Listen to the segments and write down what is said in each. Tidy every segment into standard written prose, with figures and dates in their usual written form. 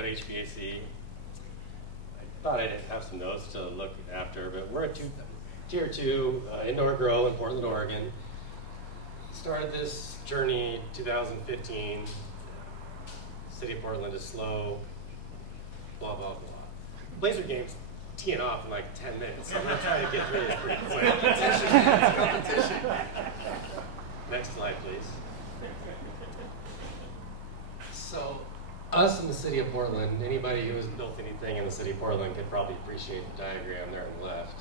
about HVAC. I thought I'd have some notes to look after, but we're at Tier 2 indoor grow in Portland, Oregon. Started this journey 2015. City of Portland is slow, blah, blah, blah. Blazer game's teeing off in like 10 minutes, so I'm going to try to get through this pretty quick. It's competition. Next slide, please. So, us in the city of Portland, anybody who has built anything in the city of Portland could probably appreciate the diagram there on the left.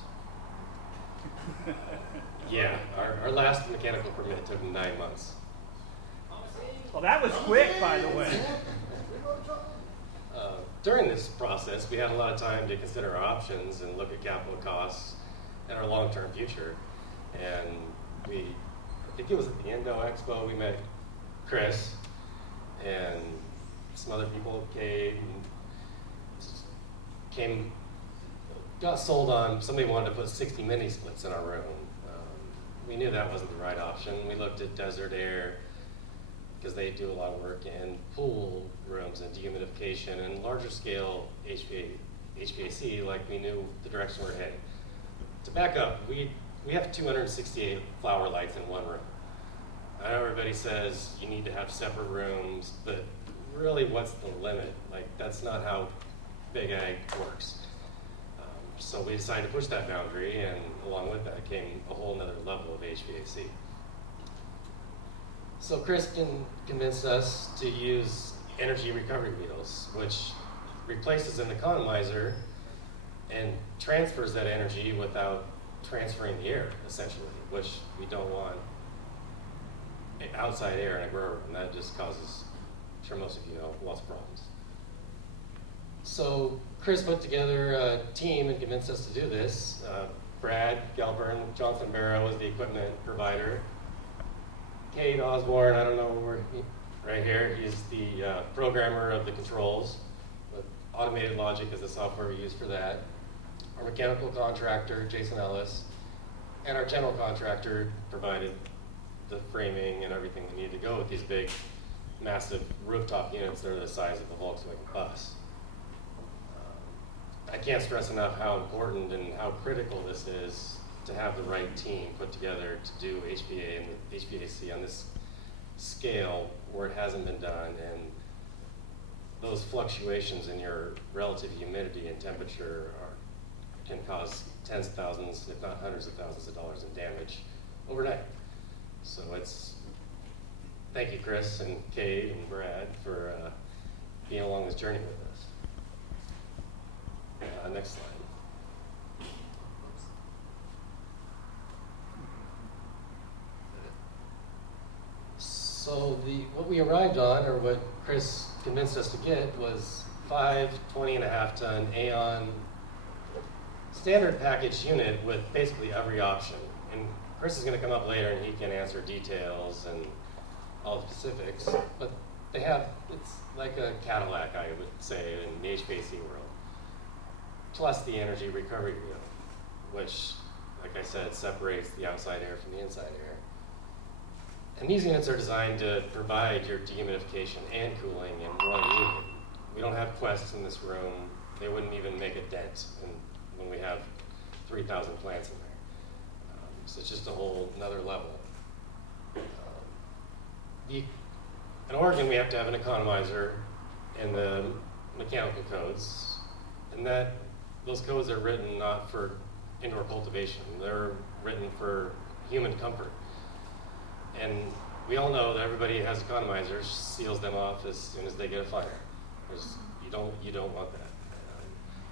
Yeah, our last mechanical permit took 9 months. Well, that was quick, by the way. During this process, we had a lot of time to consider our options and look at capital costs and our long-term future. And I think it was at the Indo Expo, we met Chris and some other people, Kate, and got sold on, somebody wanted to put 60 mini splits in our room. We knew that wasn't the right option. We looked at Desert Air, because they do a lot of work in pool rooms and dehumidification and larger scale HVAC, like we knew the direction we're heading. To back up, we have 268 flower lights in one room. I know everybody says you need to have separate rooms, but really what's the limit? Like, that's not how Big Ag works. So we decided to push that boundary, and along with that came a whole nother level of HVAC. So Chris convinced us to use energy recovery wheels, which replaces an economizer and transfers that energy without transferring the air, essentially, which we don't want outside air in a grow room. That just causes, I'm sure most of you know, lots of problems. So Chris put together a team and convinced us to do this. Brad Galburn, Johnson Barrow was the equipment provider. Kate Osborne, I don't know where, right here, he's the programmer of the controls. Automated Logic is the software we use for that. Our mechanical contractor, Jason Ellis, and our general contractor provided the framing and everything we needed to go with these big, massive rooftop units that are the size of the Volkswagen bus. I can't stress enough how important and how critical this is to have the right team put together to do HVA and HVAC on this scale where it hasn't been done, and those fluctuations in your relative humidity and temperature can cause tens of thousands, if not hundreds of thousands of dollars in damage overnight. So thank you, Chris and Kate and Brad, for being along this journey with us. Next slide. So what we arrived on, or what Chris convinced us to get, was 5 20.5 ton AON standard package unit with basically every option. And Chris is going to come up later and he can answer details and all the specifics, but it's like a Cadillac, I would say, in the HVAC world. Plus the energy recovery wheel, which, like I said, separates the outside air from the inside air. And these units are designed to provide your dehumidification and cooling in one unit. We don't have Quests in this room. They wouldn't even make a dent when we have 3,000 plants in there. So it's just a whole another level. In Oregon, we have to have an economizer in the mechanical codes, and those codes are written not for indoor cultivation. They're written for human comfort. And we all know that everybody who has economizers seals them off as soon as they get a fire. You don't want that.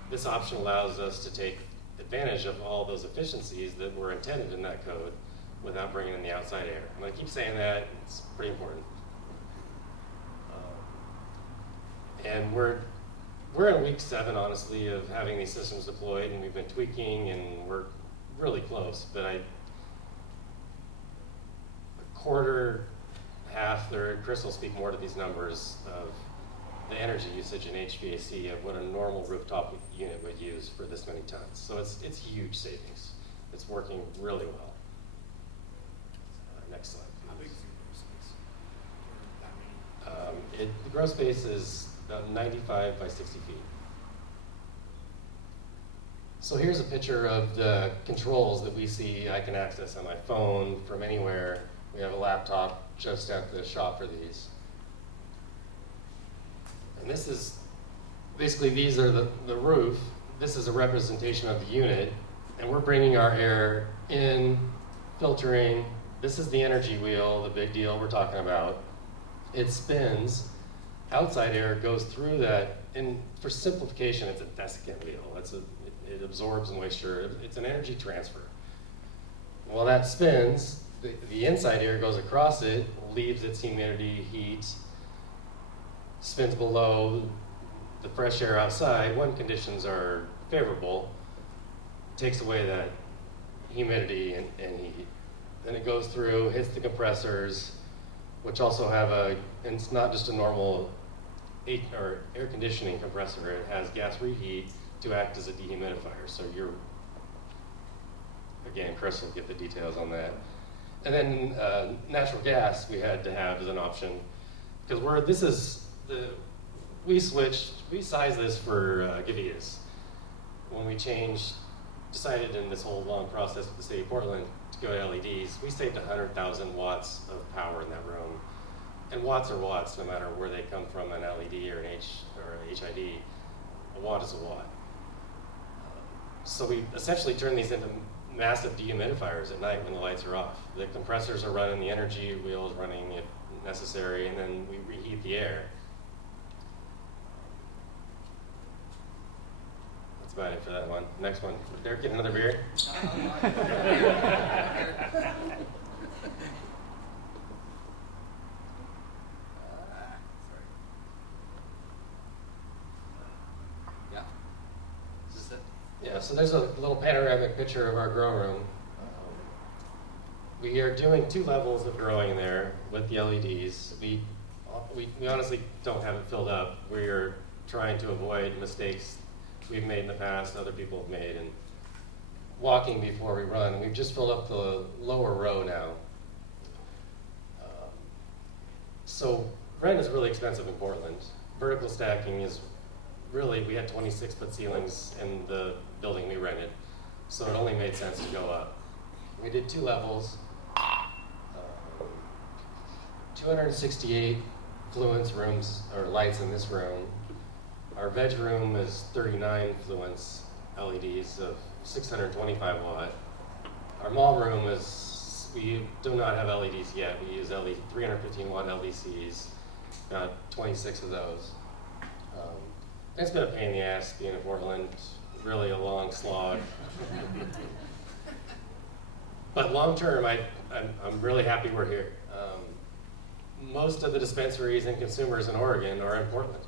This option allows us to take advantage of all those efficiencies that were intended in that code without bringing in the outside air. I'm going to keep saying that. It's pretty important. And we're in week 7, honestly, of having these systems deployed, and we've been tweaking, and we're really close. But a quarter, half, third, Chris will speak more to these numbers of the energy usage in HVAC of what a normal rooftop unit would use for this many tons. So it's huge savings. It's working really well. Next slide, please. The grow space is about 95 by 60 feet. So here's a picture of the controls that we see I can access on my phone from anywhere. We have a laptop just at the shop for these. And this is, basically these are the roof. This is a representation of the unit. And we're bringing our air in, filtering. This is the energy wheel, the big deal we're talking about. It spins. Outside air goes through that. And for simplification, it's a desiccant wheel. It absorbs moisture. It's an energy transfer. While that spins, the inside air goes across it, leaves its humidity, heat, spins below the fresh air outside when conditions are favorable, takes away that humidity and heat. Then it goes through, hits the compressors, which also have and it's not just a normal air conditioning compressor, it has gas reheat to act as a dehumidifier. So again, Chris will get the details on that. And then natural gas we had to have as an option, because we sized this for Wy'East. When we decided in this whole long process with the city of Portland to go to LEDs, we saved 100,000 watts of power in that room. And watts are watts, no matter where they come from, an LED or an HID. A watt is a watt. So we essentially turned these into massive dehumidifiers at night when the lights are off. The compressors are running, the energy wheel is running if necessary, and then we reheat the air. That's about it for that one. Next one. Derek, get another beer. Yeah, so there's a little panoramic picture of our grow room. We are doing 2 levels of growing there with the LEDs. We honestly don't have it filled up. We're trying to avoid mistakes we've made in the past, other people have made, and walking before we run. We've just filled up the lower row now. So rent is really expensive in Portland. Vertical stacking is really, we had 26-foot ceilings in the building we rented, so it only made sense to go up. We did 2 levels, 268 fluence rooms, or lights in this room. Our veg room is 39 fluence LEDs of 625 watt. Our mall room we do not have LEDs yet. We use 315 watt LDCs, got 26 of those. It's been a pain in the ass being in Portland, really a long slog. But long term, I'm really happy we're here. Most of the dispensaries and consumers in Oregon are in Portland.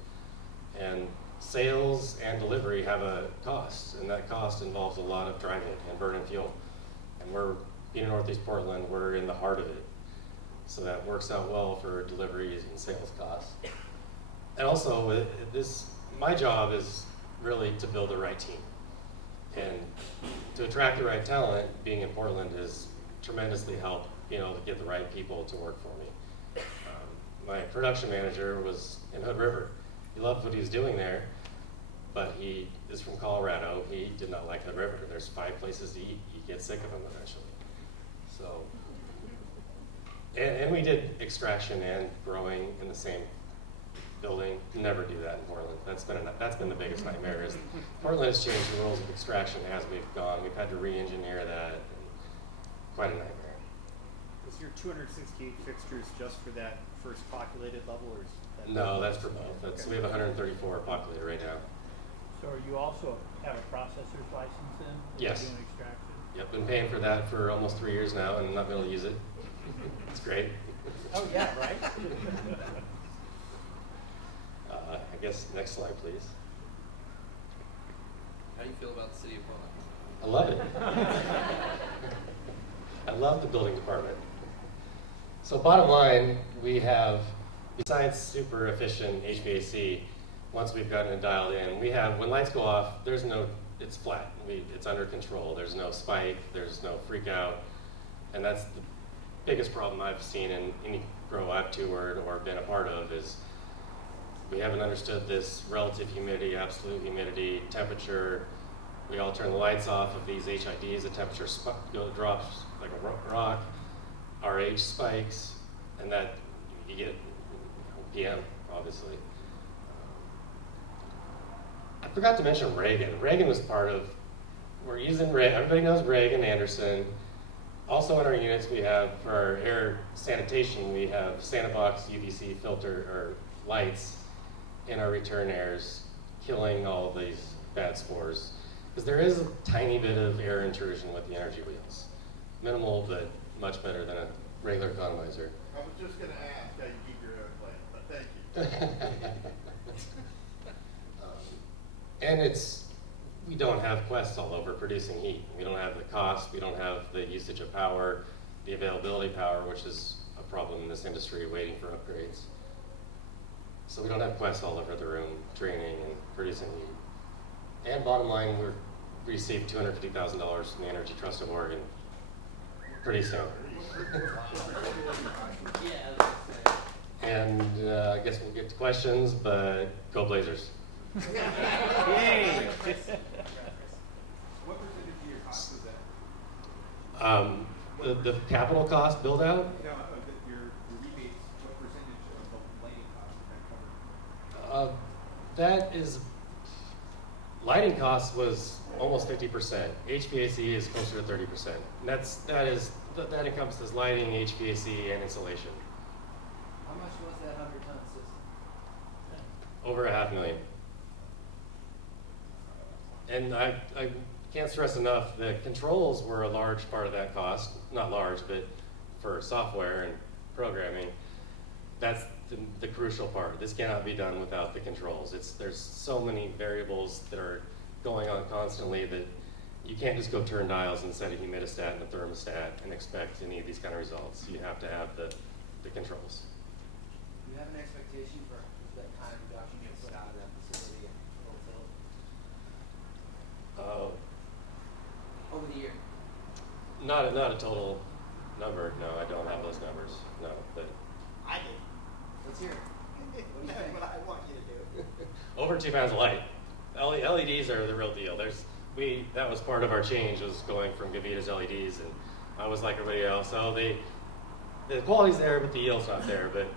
And sales and delivery have a cost, and that cost involves a lot of driving and burning fuel. And being in Northeast Portland, we're in the heart of it. So that works out well for deliveries and sales costs. And also, my job is really to build the right team. And to attract the right talent, being in Portland has tremendously helped being able to get the right people to work for me. My production manager was in Hood River. He loved what he was doing there, but he is from Colorado. He did not like Hood River. There's 5 places to eat. You get sick of them eventually. So, and we did extraction and growing in the same building. Never do that in Portland. That's been the biggest nightmare. Is Portland has changed the rules of extraction as we've gone. We've had to re-engineer that. And quite a nightmare. Is your 268 fixtures just for that first populated level, or is that? No, that's for both. Okay. We have 134 populated right now. So you also have a processor's license in? Yes. Doing extraction? Yep, been paying for that for almost 3 years now, and not been able to use it. It's great. Oh yeah, right. I guess next slide, please. How do you feel about the city of Portland? I love it. I love the building department. So bottom line, we have, besides super efficient HVAC, once we've gotten it dialed in, we have, when lights go off, it's flat. It's under control. There's no spike, there's no freak out. And that's the biggest problem I've seen in any grow I've toured or been a part of is we haven't understood this relative humidity, absolute humidity, temperature. We all turn the lights off of these HIDs, the temperature drops like a rock, RH spikes, and that you get PM, obviously. I forgot to mention Reagan. Reagan was part of, we're using everybody knows Reagan Anderson. Also in our units we have, for our air sanitation, we have Sanibox UVC filter or lights in our return airs, killing all of these bad spores. Because there is a tiny bit of air intrusion with the energy wheels. Minimal, but much better than a regular economizer. I was just going to ask how you keep your air clean, but thank you. And we don't have quests all over producing heat. We don't have the cost, we don't have the usage of power, the availability power, which is a problem in this industry waiting for upgrades. So we don't have quests all over the room training and producing heat. And bottom line, we received $250,000 from the Energy Trust of Oregon pretty soon. And I guess we'll get to questions, but go Blazers. Yay! What percentage of your cost was that? The capital cost build out, No, your rebates, what percentage of the lighting cost did that cover? that is, lighting cost was almost 50%. HVAC is closer to 30%. And that encompasses lighting, HVAC, and insulation. How much was that 100-ton system? Over $500,000. And I can't stress enough, the controls were a large part of that cost. Not large, but for software and programming, that's the crucial part. This cannot be done without the controls. There's so many variables that are going on constantly that you can't just go turn dials and set a humidistat and a thermostat and expect any of these kind of results. You have to have the controls. Do you have an expectation for the kind of reduction you put out of that facility and over the year? Not a total number. No, I don't have those numbers. No, but I do. Let's hear it. What do you That's think? what I want you to do. over 2 pounds of light. LEDs are the real deal. That was part of our change, was going from Gavita's LEDs, and I was like everybody else. Oh, the quality's there, but the yield's not there. But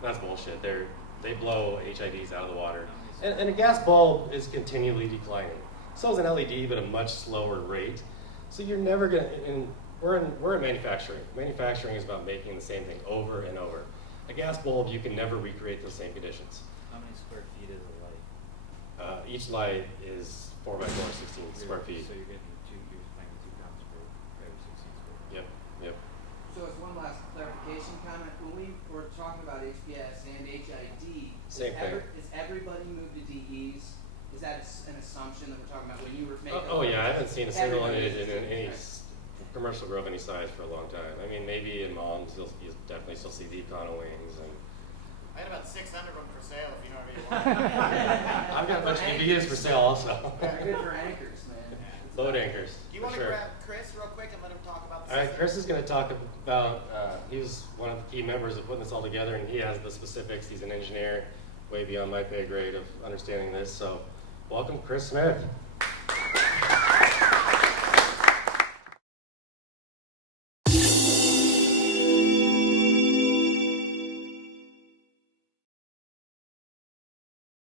that's bullshit. They blow HIDs out of the water, and a gas bulb is continually declining. So is an LED, but at a much slower rate. So you're never gonna. And we're in manufacturing. Manufacturing is about making the same thing over and over. A gas bulb, you can never recreate those same conditions. How many square feet is a light? Each light is 4 by 4, 16 square feet. So you're getting you're paying 2 pounds per 16 square feet. Yep. So as one last clarification comment, when we were talking about HPS and HID, Same thing. is everybody moved to DEs? Is that an assumption that we're talking about when you were making? Oh yeah, I haven't seen a single in Everybody any is- commercial grow of any size for a long time. I mean, maybe in Moms you'll definitely still see the Econo wings, and I had about 600 of them for sale, if you know what I mean. I've got a bunch of Gavitas for sale also. They're good for anchors, man. Boat anchors, Do you for want to sure. grab Chris real quick and let him talk about the All right, system? Chris is going to talk about, he was one of the key members of putting this all together, and he has the specifics. He's an engineer, way beyond my pay grade of understanding this. So welcome, Chris Smith.